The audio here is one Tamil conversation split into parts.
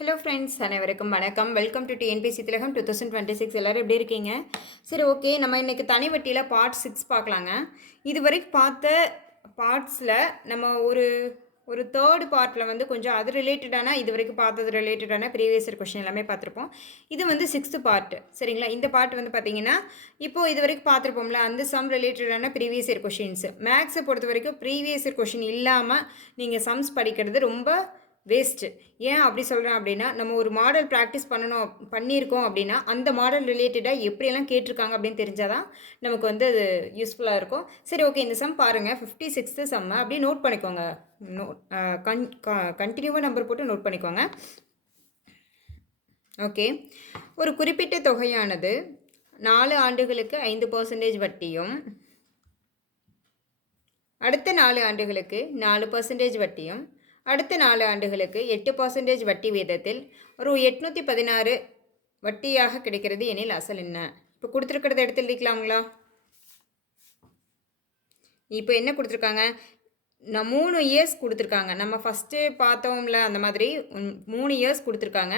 ஹலோ ஃப்ரெண்ட்ஸ், அனைவருக்கும் வணக்கம். வெல்கம் டு டிஎன்பிஎஸ்சி திலகம் 2026. எல்லோரும் எப்படி இருக்கீங்க? சரி, ஓகே. நம்ம இன்றைக்கி தனி வட்டியில் பார்ட் 6 பார்க்கலாங்க. இது வரைக்கும் பார்த்த பார்ட்ஸில் நம்ம ஒரு தேர்ட் பார்ட்டில் வந்து கொஞ்சம் அது ரிலேட்டடான இது வரைக்கும் பார்த்தது ரிலேட்டடான ப்ரீவியஸ் இயர் கொஷின் எல்லாமே பார்த்துருப்போம். இது வந்து 6th பார்ட். சரிங்களா? இந்த பார்ட் வந்து பார்த்தீங்கன்னா இப்போது இது வரைக்கும் பார்த்துருப்போம்ல, அந்த சம் ரிலேட்டடான ப்ரீவியஸ் இயர் கொஷின்ஸ். மேக்ஸை பொறுத்த வரைக்கும் ப்ரீவியஸ் இயர் கொஷின் இல்லாமல் நீங்கள் சம்ஸ் படிக்கிறது ரொம்ப வேஸ்ட்டு. ஏன் அப்படி சொல்கிறேன் அப்படின்னா, நம்ம ஒரு மாடல் ப்ராக்டிஸ் பண்ணியிருக்கோம் அப்படின்னா அந்த மாடல் ரிலேட்டடாக எப்படியெல்லாம் கேட்டிருக்காங்க அப்படின்னு தெரிஞ்சால் தான் நமக்கு வந்து அது யூஸ்ஃபுல்லாக இருக்கும். சரி, ஓகே. இந்த சம் பாருங்கள். 56th சம்மை அப்படியே நோட் பண்ணிக்கோங்க. கண்டினியூவாக நம்பர் போட்டு நோட் பண்ணிக்கோங்க. ஓகே. ஒரு குறிப்பிட்ட தொகையானது 4 ஆண்டுகளுக்கு 5% வட்டியும் அடுத்த 4 ஆண்டுகளுக்கு 4% வட்டியும் அடுத்த 4 ஆண்டுகளுக்கு 8% வட்டி வீதத்தில் ஒரு 816 வட்டியாக கிடைக்கிறது எனில் அசல் என்ன? இப்போ கொடுத்துருக்கிறத எடுத்து எழுதிக்கலாங்களா? இப்போ என்ன கொடுத்துருக்காங்க? 3 இயர்ஸ் கொடுத்துருக்காங்க. நம்ம ஃபஸ்ட்டு பார்த்தோம்ல அந்த மாதிரி 3 இயர்ஸ் கொடுத்துருக்காங்க.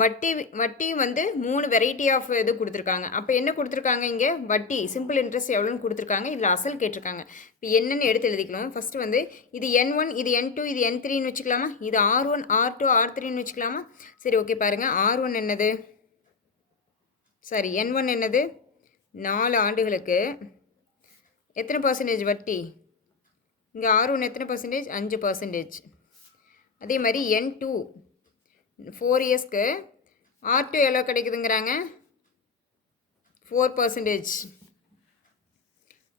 வட்டி வந்து 3 வெரைட்டி ஆஃப் இது கொடுத்துருக்காங்க. அப்போ என்ன கொடுத்துருக்காங்க? இங்கே வட்டி சிம்பிள் இன்ட்ரெஸ்ட் எவ்வளோன்னு கொடுத்துருக்காங்க. இதில் அசல் கேட்டிருக்காங்க. இப்போ என்னென்னு எடுத்து எழுதிக்கலாம். ஃபஸ்ட்டு வந்து இது N1, இது N2, இது N3ன்னு வச்சுக்கலாமா? இது R1, R2, R3ன்னு வச்சுக்கலாமா? சரி, ஓகே. பாருங்கள். R1 என்னது? சாரி, N1 என்னது? 4 ஆண்டுகளுக்கு எத்தனை பர்சன்டேஜ் வட்டி? இங்கே R1 எத்தனை பர்சன்டேஜ்? 5%. அதே மாதிரி N2 4 இயர்ஸ்க்கு R2 எவ்வளோ கிடைக்குதுங்கிறாங்க? 4%.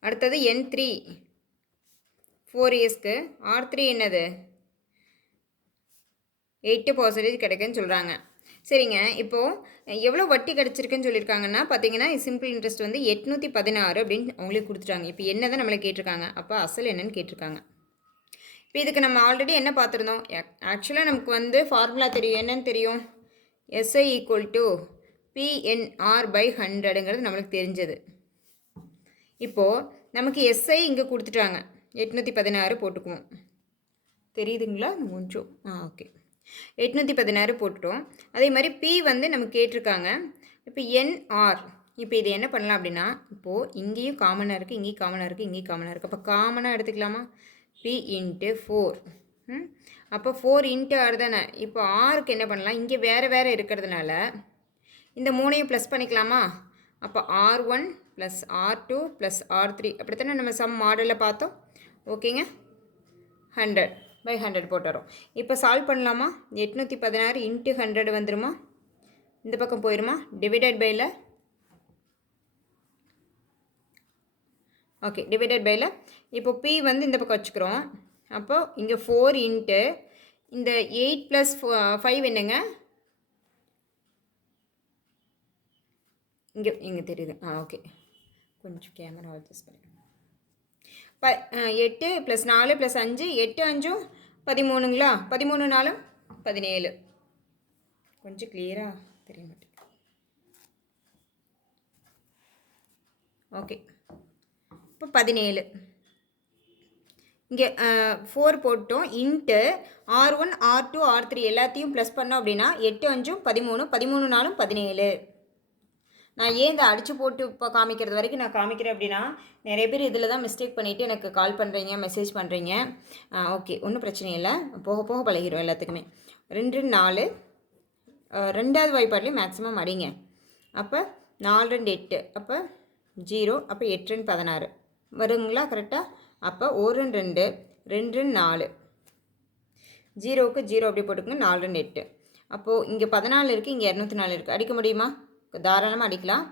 அடுத்தது N3 4 இயர்ஸ்க்கு R3 என்னது? 8% கிடைக்குன்னு சொல்கிறாங்க. சரிங்க. இப்போது எவ்வளோ வட்டி கிடச்சிருக்குன்னு சொல்லியிருக்காங்கன்னா பார்த்தீங்கன்னா சிம்பிள் இன்ட்ரெஸ்ட் வந்து 816 அப்படின்னு அவங்களே கொடுத்துட்டாங்க. இப்போ என்ன தான் நம்மளை கேட்டிருக்காங்க? அப்போ அசல் என்னன்னு கேட்டிருக்காங்க. இப்போ இதுக்கு நம்ம ஆல்ரெடி என்ன பார்த்துருந்தோம்? ஆக்சுவலாக நமக்கு வந்து ஃபார்முலா தெரியும். என்னன்னு தெரியும்? SI = PNR/100ங்கிறது நம்மளுக்கு தெரிஞ்சது. இப்போது நமக்கு SI இங்கே கொடுத்துட்டாங்க. 816 போட்டுக்குவோம். தெரியுதுங்களா? கொஞ்சம் ஓகே. 816 போட்டுட்டோம். அதே மாதிரி P வந்து நமக்கு கேட்டிருக்காங்க. இப்போ NR. இப்போ இது என்ன பண்ணலாம் அப்படின்னா, இப்போது இங்கேயும் காமனாக இருக்குது, இங்கேயும் காமனாக இருக்குது, இங்கேயும் காமனாக இருக்குது. அப்போ காமனாக எடுத்துக்கலாமா? P × 4. அப்போ 4 × R தானே. இப்போ ஆருக்கு என்ன பண்ணலாம்? இங்கே வேறு வேறு இருக்கிறதுனால இந்த 3ஐயும் ப்ளஸ் பண்ணிக்கலாமா? அப்போ R1 + R2 + R3 அப்படித்தானே நம்ம சம் மாடலில் பார்த்தோம். ஓகேங்க. 100/100 போட்டு வரோம். இப்போ சால்வ் பண்ணலாமா? 816 × 100 வந்துடுமா? இந்த பக்கம் போயிடுமா? டிவைடட் பையில் ஓகே. டிவைடட் பையில் இப்போ P வந்து இந்த பக்கம் வச்சுக்கிறோம். அப்போ இங்கே 4 × இந்த 8 + 5 என்னங்க? இங்கே தெரியுது. ஓகே. கொஞ்சம் கேமரா அட்ஜஸ்ட் பண்ணிடுங்க. 8 + 4 + 5 8 5 13ங்களா? 13 4 17. கொஞ்சம் கிளியராக தெரிய மாட்டேங்குது. ஓகே. இப்போ 17. இங்கே 4 போட்டோம். இன்ட்டு R1 R2 R3 எல்லாத்தையும் ப்ளஸ் பண்ணோம் அப்படின்னா 8 5 13 13 4 17. நான் ஏன் இந்த அடித்து போட்டு இப்போ காமிக்கிறது வரைக்கும் நான் காமிக்கிறேன் அப்படின்னா, நிறைய பேர் இதில் தான் மிஸ்டேக் பண்ணிவிட்டு எனக்கு கால் பண்ணுறீங்க, மெசேஜ் பண்ணுறீங்க. ஓகே, ஒன்றும் பிரச்சனை இல்லை. போக போக பழகிடும் எல்லாத்துக்குமே. 2 4 ரெண்டாவது வாய்ப்பாட்லேயும் மேக்ஸிமம் அடிங்க. அப்போ 4 2 8. அப்போ 0. அப்போ 8 2 16 வருங்களா? கரெக்டாக. அப்போ 1 2 2 4 0க்கு 0 அப்படி போட்டுக்கோங்க. 4 2 8. அப்போது இங்கே 14 இருக்குது, இங்கே 204 இருக்குது. அடிக்க முடியுமா? தாராளமாக அடிக்கலாம்.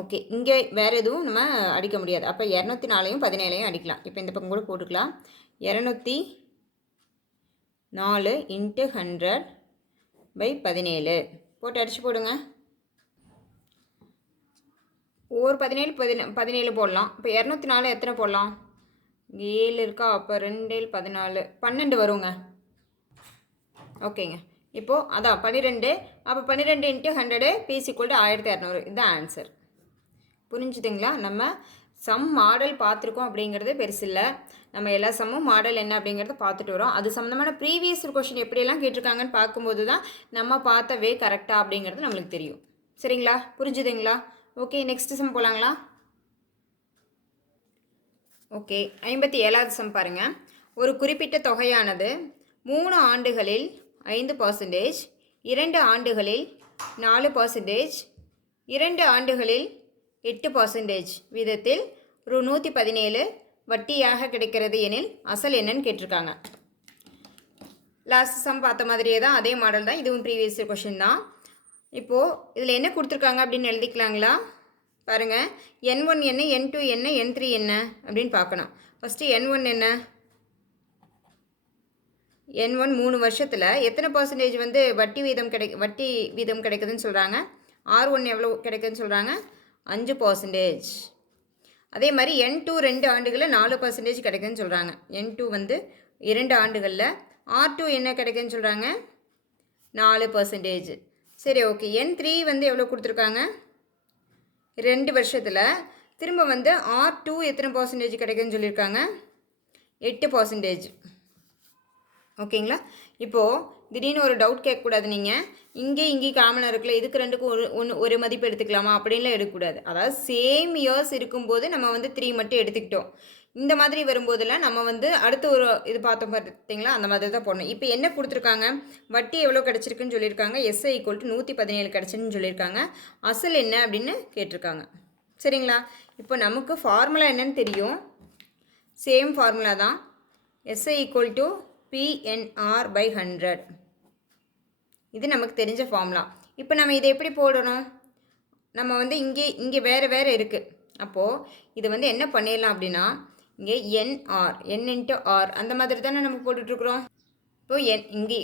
ஓகே. இங்கே வேறு எதுவும் நம்ம அடிக்க முடியாது. அப்போ 204ஐயும் 17ஐயும் அடிக்கலாம். இப்போ இந்த பக்கம் கூட போட்டுக்கலாம். 204 × 100/17 போட்டு அடித்து போடுங்க. ஒரு 17 போடலாம். இப்போ 204 எத்தனை போடலாம்? 7 இருக்கா? அப்போ 2 14 12 வருங்க. ஓகேங்க. இப்போது அதான் 12. அப்போ 12 × 100 P = 1200. இதுதான் ஆன்சர். புரிஞ்சுதுங்களா? நம்ம சம் மாடல் பார்த்துருக்கோம் அப்படிங்கிறது பெருசு இல்லை. நம்ம எல்லா சம்மும் மாடல் என்ன அப்படிங்கிறத பார்த்துட்டு வரோம். அது சம்மந்தமான ப்ரீவியஸ் கொஷின் எப்படியெல்லாம் கேட்டிருக்காங்கன்னு பார்க்கும்போது தான் நம்ம பார்த்த வே கரெக்டாக அப்படிங்கிறது நம்மளுக்கு தெரியும். சரிங்களா, புரிஞ்சுதுங்களா? ஓகே, நெக்ஸ்ட் சம் போகலாங்களா? ஓகே, 57வது சம் பாருங்கள். ஒரு குறிப்பிட்ட தொகையானது 3 ஆண்டுகளில் 5%, 2 ஆண்டுகளில் 4%, 2 ஆண்டுகளில் 8% வீதத்தில் ரூ 117 வட்டியாக கிடைக்கிறது எனில் அசல் என்னன்னு கேட்டிருக்காங்க. லாஸ்ட் சம் பார்த்த மாதிரியே தான், அதே மாடல் தான், இதுவும் ப்ரீவியஸ் கொஷின் தான். இப்போது இதில் என்ன கொடுத்துருக்காங்க அப்படின்னு எழுதிக்கலாங்களா? பாருங்கள், N1 என்ன, N2 என்ன, N3 என்ன அப்படின்னு பார்க்கணும். ஃபஸ்ட்டு N1 என்ன? N1 3 வருஷத்தில் எத்தனை பர்சன்டேஜ் வந்து வட்டி வீதம் கிடைக்குதுன்னு சொல்கிறாங்க. R1 எவ்வளோ கிடைக்குதுன்னு சொல்கிறாங்க? 5%. அதே மாதிரி N2 2 ஆண்டுகளில் 4% கிடைக்குதுன்னு சொல்கிறாங்க. N2 வந்து 2 ஆண்டுகளில். R2 என்ன கிடைக்குதுன்னு சொல்கிறாங்க? 4%. சரி, ஓகே. N3 வந்து எவ்வளோ கொடுத்துருக்காங்க? 2 வருஷத்தில். திரும்ப வந்து R2 எத்தனை பர்சன்டேஜ் கிடைக்குதுன்னு சொல்லியிருக்காங்க? 8%. ஓகேங்களா? இப்போது திடீர்னு ஒரு டவுட் கேட்கக்கூடாது. நீங்கள் இங்கே காமனாக இருக்குல்ல, இதுக்கு ரெண்டுக்கும் ஒரு மதிப்பு எடுத்துக்கலாமா அப்படின்லாம் எடுக்கக்கூடாது. அதாவது சேம் இயர்ஸ் இருக்கும்போது நம்ம வந்து 3 மட்டும் எடுத்துக்கிட்டோம். இந்த மாதிரி வரும்போதெல்லாம் நம்ம வந்து அடுத்து ஒரு இது பார்த்தோம் பார்த்தீங்களா, அந்த மாதிரி தான் போடணும். இப்போ என்ன கொடுத்துருக்காங்க? வட்டி எவ்வளோ கிடச்சிருக்குன்னு சொல்லியிருக்காங்க. SI = 117 கிடச்சின்னு சொல்லியிருக்காங்க. அசல் என்ன அப்படின்னு கேட்டிருக்காங்க. சரிங்களா? இப்போ நமக்கு ஃபார்முலா என்னன்னு தெரியும். சேம் ஃபார்முலா தான். SI = PNR/100. இது நமக்கு தெரிஞ்ச ஃபார்முலா. இப்போ நம்ம இதை எப்படி போடணும்? நம்ம வந்து இங்கே வேறு இருக்குது. அப்போது இது வந்து என்ன பண்ணிடலாம் அப்படின்னா, இங்கே N × R அந்த மாதிரி தானே நம்ம போட்டுட்ருக்குறோம். இப்போது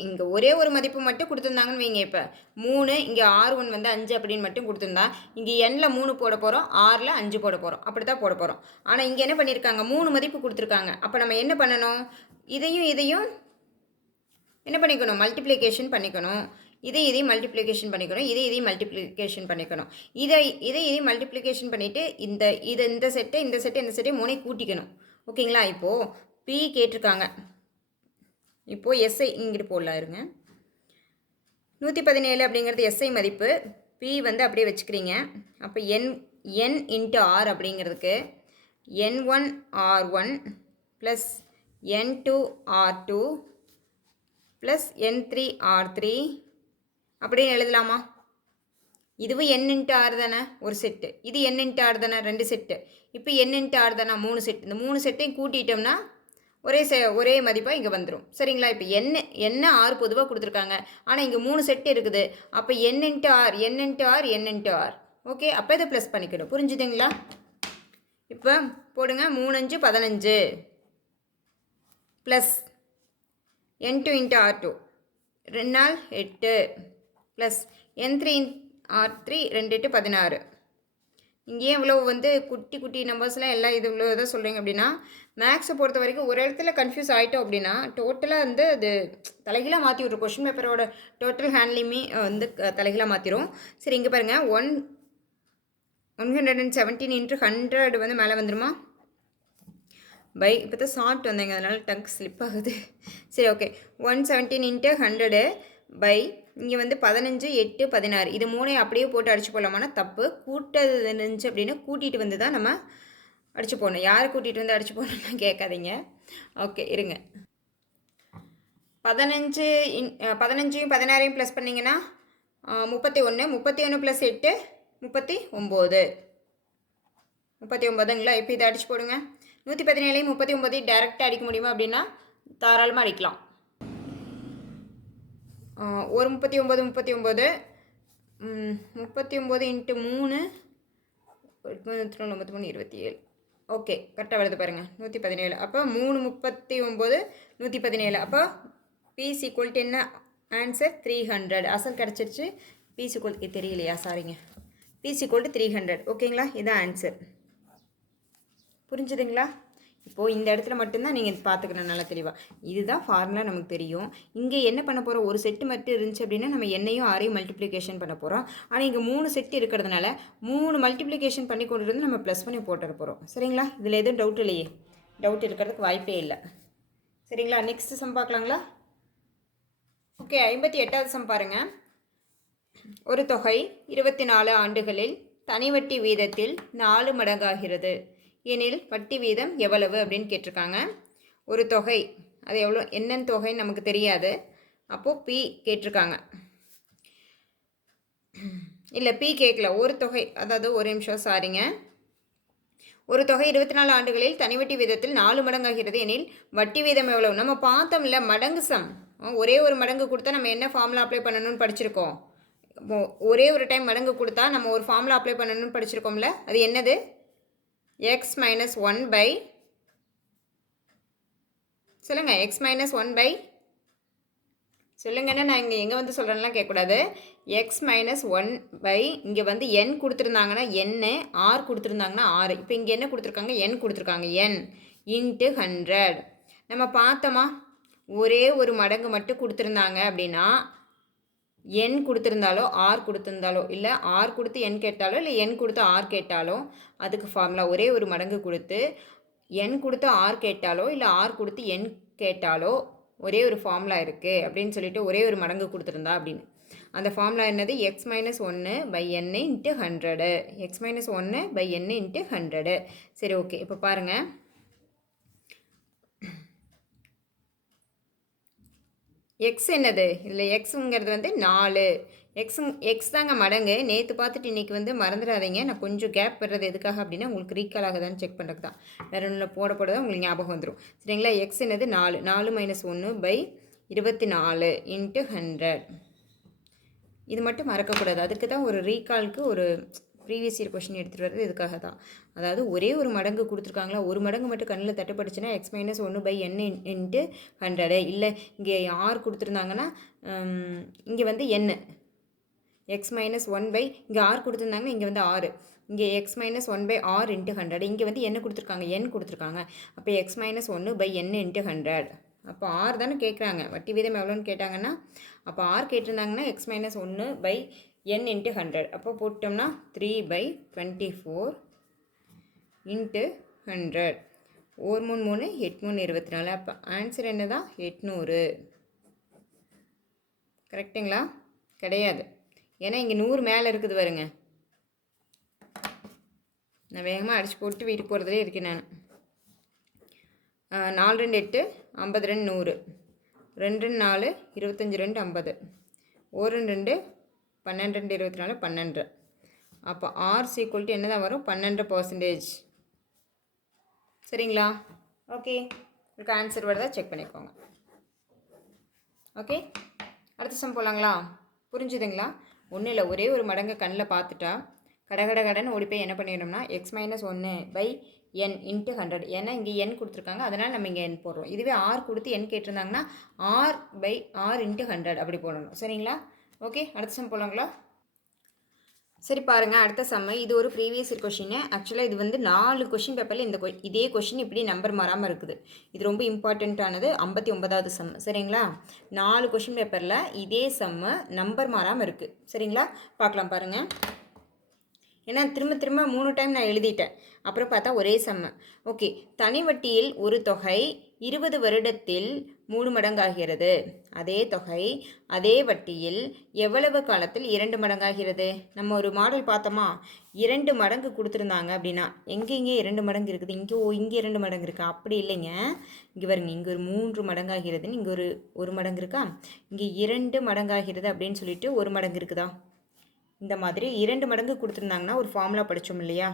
இங்கே ஒரே ஒரு மதிப்பு மட்டும் கொடுத்துருந்தாங்கன்னு வைங்க. இப்போ 3, இங்கே R1 வந்து 5 அப்படின்னு மட்டும் கொடுத்துருந்தா, இங்கே Nல் 3 போட போகிறோம், Rல் 5 போட போகிறோம். அப்படி தான் போட போகிறோம். ஆனால் இங்கே என்ன பண்ணியிருக்காங்க? 3 மதிப்பு கொடுத்துருக்காங்க. அப்போ நம்ம என்ன பண்ணணும்? இதையும் என்ன பண்ணிக்கணும்? மல்டிப்ளிகேஷன் பண்ணிக்கணும். இதையும் மல்டிப்ளிகேஷன் பண்ணிக்கணும். இதையும் மல்டிப்ளிகேஷன் பண்ணிக்கணும். இதையும் மல்டிப்ளிகேஷன் பண்ணிவிட்டு இந்த செட்டை 3 கூட்டிக்கணும். ஓகேங்களா? இப்போது P கேட்டிருக்காங்க. இப்போது SI இங்கிட்டு போடலாம் இருங்க. 117 அப்படிங்கிறது SI மதிப்பு. P வந்து அப்படியே வச்சுக்கிறீங்க. அப்போ N × R அப்படிங்கிறதுக்கு N1 R1 + N2 R2 + N3 R3 அப்படின்னு எழுதலாமா? இதுவும் N × R தானே ஒரு செட்டு, இது N × R தானே 2 செட்டு. இப்போ N × R தானே 3 செட்டு. இந்த 3 செட்டையும் கூட்டிட்டோம்னா ஒரே மதிப்பாக இங்கே வந்துடும். சரிங்களா? இப்போ என்ன R பொதுவாக கொடுத்துருக்காங்க. ஆனால் இங்கே 3 செட்டு இருக்குது. அப்போ N × R N × R N × R. Okay, அப்போ இதை ப்ளஸ் பண்ணிக்கணும். புரிஞ்சுதுங்களா? இப்போ போடுங்க. 3 5 15 ப்ளஸ் N2 × R2 2 நாள் 8 ப்ளஸ் N3 × R3 2 8 16. இங்கேயும் இவ்வளோ வந்து குட்டி நம்பர்ஸ்லாம் எல்லாம் இது இவ்வளோ தான் சொல்கிறீங்க அப்படின்னா, மேக்ஸை பொறுத்த வரைக்கும் ஒரு இடத்துல கன்ஃபியூஸ் ஆகிட்டோம் அப்படின்னா டோட்டலாக வந்து அது தலைகீழாக மாற்றி விட்ரும். கொஷின் பேப்பரோட டோட்டல் ஹேண்ட்லையுமே வந்து தலைகீழாக மாற்றிடும். சரி, இங்கே பாருங்கள். 117 × 100 வந்து மேலே வந்துடுமா? பை இப்போ தான் ஷார்ட் வந்தேங்க, அதனால் டங்க் ஸ்லிப் ஆகுது. சரி, ஓகே. 117 × 100 பை இங்கே வந்து 15 8 16 இது 3 அப்படியே போட்டு அடிச்சு போடலாமான்னா தப்பு. கூட்டது இருந்துச்சு அப்படின்னா கூட்டிகிட்டு வந்து தான் நம்ம அடிச்சு போடணும். யாரை கூட்டிகிட்டு வந்து அடிச்சு போடணும்னா கேட்காதீங்க. ஓகே, இருங்க. 15 16 ப்ளஸ் பண்ணிங்கன்னா 31 31 + 8 39 39ங்களா? இப்போ இதை அடிச்சு போடுங்க. 117 39 டேரெக்டாக அடிக்க முடியுமா அப்படின்னா தாராளமாக அடிக்கலாம். ஒரு 39 39 × 3 93 27. ஓகே, கரெக்டாக வருது பாருங்கள். 117. அப்போ 3 39 117. அப்போ P = என்ன ஆன்சர்? 300. அசல் கிடச்சிருச்சு. P = தெரியலையா? சாரிங்க. P = 300. ஓகேங்களா? இதுதான் ஆன்சர். புரிஞ்சுதுங்களா? இப்போது இந்த இடத்துல மட்டும்தான் நீங்கள் பார்த்துக்கணும் நல்லா தெளிவாக. இதுதான் ஃபார்முலா நமக்கு தெரியும். இங்கே என்ன பண்ண போகிறோம், ஒரு செட்டு மட்டும் இருந்துச்சு அப்படின்னா நம்ம என்னையும் ஆரையும் மல்டிப்ளிகேஷன் பண்ண போகிறோம். ஆனால் இங்கே 3 செட் இருக்கிறதுனால 3 மல்டிப்ளிகேஷன் பண்ணி கொண்டு வந்து நம்ம ப்ளஸ் பண்ணி போட்டுற போகிறோம். சரிங்களா? இதில் எதுவும் டவுட் இல்லையே? டவுட் இருக்கிறதுக்கு வாய்ப்பே இல்லை. சரிங்களா? நெக்ஸ்ட் சம் பார்க்கலாங்களா? ஓகே, 58வது சம் பாருங்கள். ஒரு தொகை 24 ஆண்டுகளில் தனி வட்டி வீதத்தில் 4 மடங்காகிறது எனில் வட்டி வீதம் எவ்வளவு அப்படின்னு கேட்டிருக்காங்க. ஒரு தொகை, அது எவ்வளோ என்னென்ன தொகைன்னு நமக்கு தெரியாது. அப்போது பி கேட்டிருக்காங்க. இல்லை, பி கேட்கல, ஒரு தொகை, அதாவது ஒரு நிமிஷம் சாரிங்க. ஒரு தொகை 24 ஆண்டுகளில் தனி வட்டி வீதத்தில் 4 மடங்காகிறது எனில் வட்டி வீதம் எவ்வளவு? நம்ம பார்த்தோம்ல மடங்கு சம். ஒரே ஒரு மடங்கு கொடுத்தா நம்ம என்ன ஃபார்முலா அப்ளை பண்ணணும்னு படிச்சிருக்கோம். ஒரே ஒரு டைம் மடங்கு கொடுத்தா நம்ம ஒரு ஃபார்முலா அப்ளை பண்ணணும்னு படிச்சிருக்கோம்ல. அது என்னது? எக்ஸ் மைனஸ் 1 பை, சொல்லுங்கள், எக்ஸ் மைனஸ் 1 பை, சொல்லுங்கன்னா நான் இங்கே எங்கே வந்து சொல்கிறேன்லாம் கேட்கக்கூடாது. எக்ஸ் மைனஸ் 1 பை, இங்கே வந்து என் கொடுத்துருந்தாங்கன்னா என்னு, ஆர் கொடுத்துருந்தாங்கன்னா ஆறு. இப்போ இங்கே என்ன கொடுத்துருக்காங்க? என் கொடுத்துருக்காங்க. என் இன்ட்டு 100. நம்ம பார்த்தோமா, ஒரே ஒரு மடங்கு மட்டும் கொடுத்துருந்தாங்க அப்படின்னா என் கொடுத்துருந்தாலோ ஆர் கொடுத்துருந்தாலோ, இல்லை ஆர் கொடுத்து என் கேட்டாலோ, இல்லை என் கொடுத்து ஆர் கேட்டாலோ அதுக்கு ஃபார்முலா ஒரே ஒரு மடங்கு கொடுத்து என் கொடுத்து ஆர் கேட்டாலோ, இல்லை ஆர் கொடுத்து என் கேட்டாலோ ஒரே ஒரு ஃபார்முலா இருக்குது அப்படின்னு சொல்லிட்டு ஒரே ஒரு மடங்கு கொடுத்துருந்தா அப்படின்னு. அந்த ஃபார்முலா என்னது? X minus 1 by n into 100. X minus 1 by n into 100. சரி, ஓகே. இப்போ பாருங்கள், எக்ஸ் என்னது? இதில் எக்ஸுங்கிறது வந்து 4. எக்ஸ் தாங்க மடங்கு. நேற்று பார்த்துட்டு இன்றைக்கி வந்து மறந்துடாதீங்க. நான் கொஞ்சம் கேப் வர்றது எதுக்காக அப்படின்னா உங்களுக்கு ரீகால் ஆகுதான்னு செக் பண்ணுறது தான். வேறு ஒன்றில் போட தான் உங்களுக்கு ஞாபகம் வந்துடும். சரிங்களா? எக்ஸ் என்னது? 4. 4 மைனஸ் 1 பை 24 இன்ட்டு 100. இது மட்டும் மறக்கக்கூடாது. அதுக்கு தான் ஒரு ரீகாலுக்கு ஒரு ப்ரீவியஸ் இயர் கொஷின் எடுத்துகிட்டு வர்றது இதுக்காக தான். அதாவது ஒரே ஒரு மடங்கு கொடுத்துருக்காங்களா, ஒரு மடங்கு மட்டும் கண்ணில் தட்டுப்படுச்சுன்னா x minus 1 by n into 100. இல்லை இங்கே ஆர் கொடுத்துருந்தாங்கன்னா இங்கே வந்து என் எக்ஸ் மைனஸ் 1 பை, இங்கே ஆர் கொடுத்துருந்தாங்கன்னா இங்கே வந்து ஆறு, இங்கே x minus 1 by R into 100. இங்கே வந்து என்ன கொடுத்துருக்காங்க? என் கொடுத்துருக்காங்க. அப்போ x minus 1 by n into 100. அப்போ ஆர் தானே கேட்குறாங்க. வட்டி வீதம் எவ்வளோன்னு கேட்டாங்கன்னா அப்போ ஆர் கேட்டிருந்தாங்கன்னா x minus 1 by n into 100. அப்போ போட்டோம்னா 3/24 இன்ட்டு 100. 1 3 3 8 3 24. அப்போ ஆன்சர் என்ன தான்? 800. கரெக்டுங்களா? கிடையாது. ஏன்னா இங்கே 100 மேலே இருக்குது பாருங்க. நான் வேகமாக அடித்து போட்டு வீட்டுக்கு போகிறதுலே இருக்கேன் நான். 4 2 8 50 2 100, 2 4 25 2 50, 1 2 12 2 24 12. அப்போ ஆர் சீக்குவல் என்ன தான் வரும்? 12%. சரிங்களா? ஓகே, உங்களுக்கு ஆன்சர் வருதா செக் பண்ணிக்கோங்க. ஓகே, அடுத்த சம் போகலாங்களா? புரிஞ்சுதுங்களா? ஒன்றும் இல்லை, ஒரே ஒரு மடங்கு கண்ணில் பார்த்துட்டா கடன் ஓடி போய் என்ன பண்ணிடணும்னா x minus 1 by n into 100. ஏன்னா இங்கே என் கொடுத்துருக்காங்க, அதனால் நம்ம இங்கே என் போடுறோம். இதுவே ஆர் கொடுத்து என் கேட்டிருந்தாங்கன்னா ஆர் பை ஆர் இன்ட்டு 100 அப்படி போடணும். சரிங்களா? ஓகே, அடுத்த சம் போகலாங்களா? சரி பாருங்கள், அடுத்த சம்மு. இது ஒரு ப்ரீவியஸ் இயர் கொஷின். ஆக்சுவலாக இது வந்து 4 கொஷின் பேப்பரில் இதே கொஷின் இப்படி நம்பர் மாறாமல் இருக்குது. இது ரொம்ப இம்பார்ட்டண்ட்டானது. 59வது சம். சரிங்களா? 4 கொஷின் பேப்பரில் இதே சம்மு நம்பர் மாறாமல் இருக்குது. சரிங்களா? பார்க்கலாம் பாருங்கள். ஏன்னா திரும்ப 3 டைம் நான் எழுதிட்டேன். அப்புறம் பார்த்தா ஒரே சம்மு. ஓகே, தனி வட்டியில் ஒரு தொகை 20 வருடத்தில் 3 மடங்காகிறது. அதே தொகை அதே வட்டியில் எவ்வளவு காலத்தில் 2 மடங்காகிறது? நம்ம ஒரு மாடல் பார்த்தோமா, 2 மடங்கு கொடுத்துருந்தாங்க அப்படின்னா இங்கே 2 மடங்கு இருக்குது, இங்கே 2 மடங்கு இருக்கா? அப்படி இல்லைங்க. இங்கே வருங்க, இங்கே ஒரு 3 மடங்காகிறதுன்னு இங்கே ஒரு மடங்கு இருக்கா, இங்கே 2 மடங்காகிறது அப்படின்னு சொல்லிட்டு ஒரு மடங்கு இருக்குதா? இந்த மாதிரி 2 மடங்கு கொடுத்துருந்தாங்கன்னா ஒரு ஃபார்முலா படித்தோம் இல்லையா?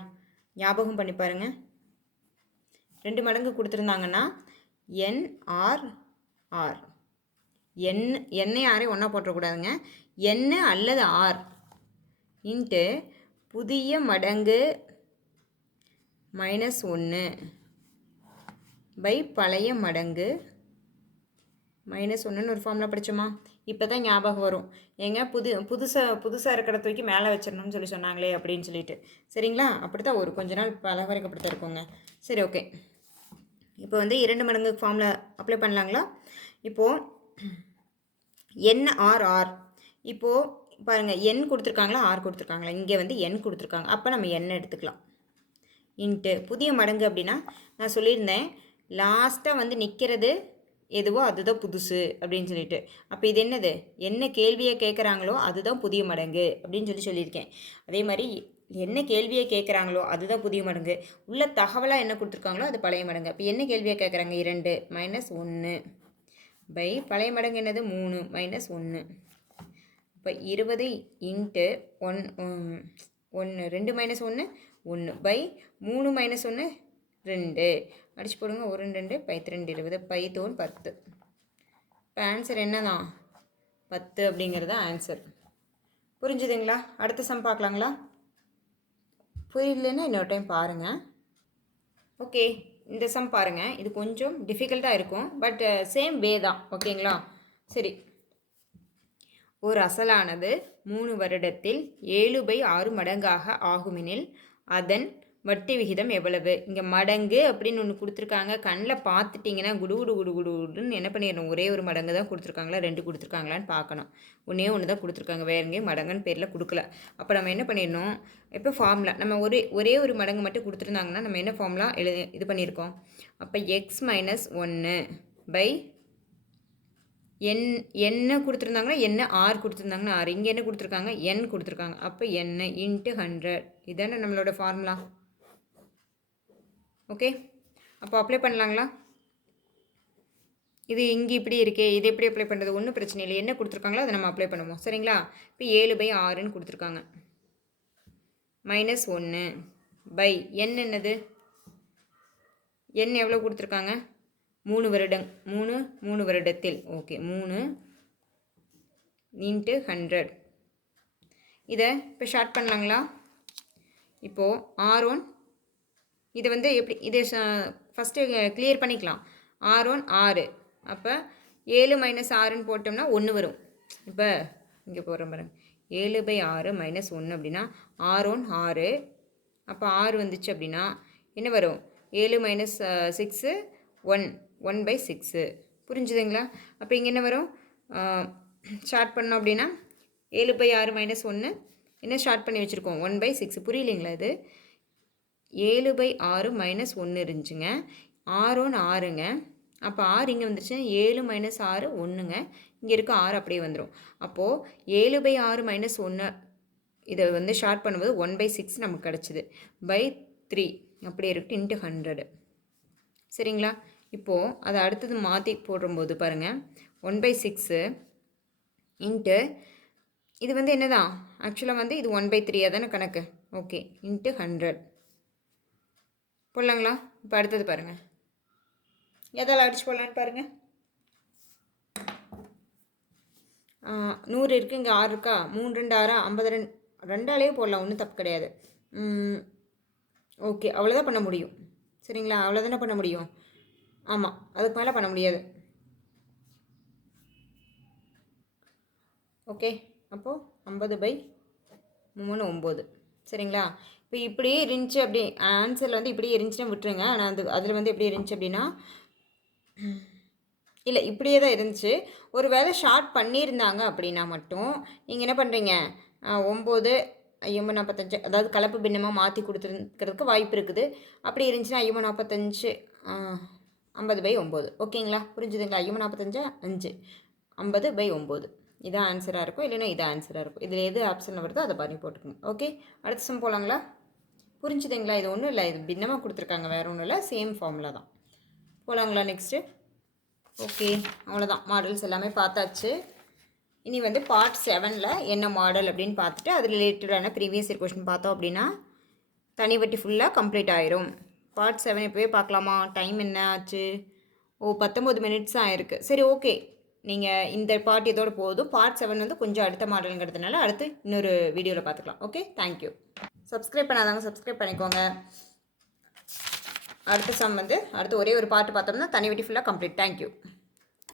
ஞாபகம் பண்ணி பாருங்கள். 2 மடங்கு கொடுத்துருந்தாங்கன்னா NRR, என்னை ஆரே ஒன்றா போட்டக்கூடாதுங்க. என்ன அல்லது ஆர் இன்ட்டு புதிய மடங்கு -1 பை பழைய மடங்கு -1ன்னு ஒரு ஃபார்முலா படித்தோமா? இப்போ தான் ஞாபகம் வரும். ஏங்க புதுசாக இருக்கிற தூக்கி மேலே வச்சிடணும்னு சொல்லி சொன்னாங்களே அப்படின்னு சொல்லிட்டு. சரிங்களா? அப்படி தான் ஒரு கொஞ்ச நாள் பல வரைக்கும் அப்படி தான் இருக்குங்க. சரி, ஓகே. இப்போ வந்து 2 மடங்கு ஃபார்முலா அப்ளை பண்ணலாங்களா? இப்போது NRR இப்போது பாருங்கள் n கொடுத்துருக்காங்களா r கொடுத்துருக்காங்களா? இங்கே வந்து n கொடுத்துருக்காங்க. அப்போ நம்ம n எடுத்துக்கலாம். இன்ட்டு புதிய மடங்கு அப்படின்னா நான் சொல்லியிருந்தேன் லாஸ்ட்டாக வந்து நிற்கிறது எதுவோ அதுதான் புதுசு அப்படின்னு சொல்லிட்டு. அப்போ இது என்னது? என்ன கேள்வியை கேட்குறாங்களோ அதுதான் புதிய மடங்கு அப்படின்னு சொல்லியிருக்கேன். அதே மாதிரி என்ன கேள்வியை கேட்குறாங்களோ அதுதான் புதிய மடங்கு. உள்ள தகவலாக என்ன கொடுத்துருக்காங்களோ அது பழைய மடங்கு. அப்போ என்ன கேள்வியை கேட்குறாங்க? 2 மைனஸ் 1 பை பழைய மடங்கு என்னது? 3 மைனஸ் 1. இப்போ 20 இன்ட்டு 1 2 மைனஸ் 1 1 பை 3 மைனஸ் 1 2 அடிச்சு போடுங்க. 1 2 2 20 தோன் 10. இப்போ ஆன்சர் என்ன தான்? 10 அப்படிங்கிறது ஆன்சர். புரிஞ்சுதுங்களா? அடுத்த சம் பார்க்கலாங்களா? புரியலன்னா இன்னொரு டைம் பாருங்கள். ஓகே, இந்த சம் பாருங்கள். இது கொஞ்சம் டிஃபிகல்ட்டாக இருக்கும், பட் சேம் வே தான். ஓகேங்களா? சரி, ஒரு அசலானது 3 வருடத்தில் 7/6 மடங்காக ஆகுமெனில் அதன் வட்டி விகிதம் எவ்வளவு? இங்கே மடங்கு அப்படின்னு ஒன்று கொடுத்துருக்காங்க. கண்ணில் பார்த்துட்டிங்கன்னா குடுன்னு என்ன பண்ணிடணும்? ஒரே ஒரு மடங்கு தான் கொடுத்துருக்காங்களா, 2 கொடுத்துருக்காங்களான்னு பார்க்கணும். ஒன்று தான் கொடுத்துருக்காங்க, வேற எங்கேயும் மடங்குன்னு பேரில் கொடுக்கல. அப்போ நம்ம என்ன பண்ணிடணும்? இப்போ ஃபார்முலா நம்ம ஒரே ஒரு மடங்கு மட்டும் கொடுத்துருந்தாங்கன்னா நம்ம என்ன ஃபார்முலா இது பண்ணியிருக்கோம்? அப்போ x மைனஸ் 1 பை என்ன கொடுத்துருந்தாங்கன்னா என்ன ஆர் கொடுத்துருந்தாங்கன்னா ஆர். இங்கே என்ன கொடுத்துருக்காங்க? n கொடுத்துருக்காங்க. அப்போ n இன்ட்டு 100. இதானே நம்மளோட ஃபார்முலா. ஓகே, அப்போ அப்ளை பண்ணலாங்களா? இது இங்கே இப்படி இருக்கே, இது எப்படி அப்ளை பண்ணுறது? ஒன்றும் பிரச்சனை இல்லை. என்ன கொடுத்துருக்காங்களோ அதை நம்ம அப்ளை பண்ணுவோம். சரிங்களா? இப்போ 7/6ன்னு கொடுத்துருக்காங்க. மைனஸ் 1 பை n என்னது? n எவ்வளோ கொடுத்துருக்காங்க? 3 வருடத்தில். Okay, 3 into 100. இதை இப்போ ஷார்ட் பண்ணலாங்களா? இப்போது R1 இதை வந்து எப்படி இதை ஃபஸ்ட்டு கிளியர் பண்ணிக்கலாம். R1 6. அப்போ 7 மைனஸ் 6ன்னு போட்டோம்னா 1 வரும். இப்போ இங்கே போடுறோம் பாருங்கள். 7/6 மைனஸ் 1 அப்படின்னா R1 6. அப்போ 6 வந்துச்சு அப்படின்னா என்ன வரும்? 7 மைனஸ் 6 1/6. புரிஞ்சுதுங்களா? அப்போ இங்கே என்ன வரும்? ஷார்ட் பண்ணோம் அப்படின்னா 7/6 மைனஸ் 1 என்ன ஷார்ட் பண்ணி வச்சுருக்கோம்? 1/6. புரியலைங்களா? இது 7/6 மைனஸ் 1 இருந்துச்சுங்க. R1 6ங்க. அப்போ 6 இங்கே வந்துருச்சு. 7 மைனஸ் 6 1ங்க. இங்கே இருக்க 6 அப்படியே வந்துடும். அப்போது 7/6 மைனஸ் 1 இதை வந்து ஷார்ட் பண்ணும்போது 1/6 நமக்கு கிடச்சிது. பை 3 அப்படியே இருக்குது இன்ட்டு 100. சரிங்களா? இப்போது அதை அடுத்தது மாற்றி போடும்போது பாருங்கள். 1/6 இன்ட்டு இது வந்து என்ன தான்? ஆக்சுவலாக வந்து இது 1/3 தானே கணக்கு. Okay, into 100 போடலாங்களா? இப்போ அடுத்தது பாருங்கள். எதால் அடிச்சு போடலான்னு பாருங்கள். 100 இருக்குது, இங்கே 6 இருக்கா? 3 2 6 52. 2ஆலேயே போடலாம், ஒன்றும் தப்பு கிடையாது. ஓகே, அவ்வளோதான் பண்ண முடியும். சரிங்களா? அவ்வளோதானே பண்ண முடியும். ஆமாம், அதுக்கு மேலே பண்ண முடியாது. ஓகே, அப்போது 50/3 9. சரிங்களா? இப்போ இப்படியே இருந்துச்சு. அப்படி ஆன்சரில் வந்து இப்படியே இருந்துச்சுன்னா விட்டுருங்க. ஆனால் அதில் வந்து எப்படி இருந்துச்சு அப்படின்னா இல்லை, இப்படியே தான் இருந்துச்சு. ஒரு வேளை ஷார்ட் பண்ணியிருந்தாங்க அப்படின்னா மட்டும் நீங்கள் என்ன பண்ணுறீங்க? 9 45 அதாவது கலப்பு பின்னமாக மாற்றி கொடுத்துருக்கிறதுக்கு வாய்ப்பு இருக்குது. அப்படி இருந்துச்சுன்னா 45 50/9. ஓகேங்களா? புரிஞ்சுதுங்களா? 45 5 50/9 இதான் ஆன்சராக இருக்கும். இல்லைன்னா இதான் ஆன்சராக இருக்கும். இதில் எது ஆப்ஷனில் வருதோ அதை பண்ணி போட்டுக்கோங்க. ஓகே, அடுத்த சம் போகலாங்களா? புரிஞ்சுதுங்களா? இது ஒன்றும் இல்லை, இது பின்னமாக கொடுத்துருக்காங்க, வேறு ஒன்றும் இல்லை, சேம் ஃபார்முலா தான். போகலாங்களா நெக்ஸ்ட்டு? ஓகே, அவ்வளோதான். மாடல்ஸ் எல்லாமே பார்த்தாச்சு. இனி வந்து பார்ட் 7ல் என்ன மாடல் அப்படின்னு பார்த்துட்டு அது ரிலேட்டடான ப்ரீவியஸ் இயர் கொஸ்டின் பார்த்தோம் அப்படின்னா தனி வட்டி ஃபுல்லாக கம்ப்ளீட் ஆயிரும். பார்ட் 7 இப்போவே பார்க்கலாமா? டைம் என்ன ஆச்சு? 19 மினிட்ஸ் ஆயிருக்கு. சரி, ஓகே, நீங்கள் இந்த பார்ட் இதோட போதும். பார்ட் 7 வந்து கொஞ்சம் அடுத்த மாடலுங்கிறதுனால அடுத்து இன்னொரு வீடியோவில் பார்த்துக்கலாம். Okay, thank you. சப்ஸ்கிரைப் பண்ணாதாங்க சப்ஸ்கிரைப் பண்ணிக்கோங்க. அடுத்த சம் வந்து அடுத்து ஒரே ஒரு பார்ட் பார்த்தோம்னா தனி வட்டி ஃபுல்லாக கம்ப்ளீட். தேங்க்யூ.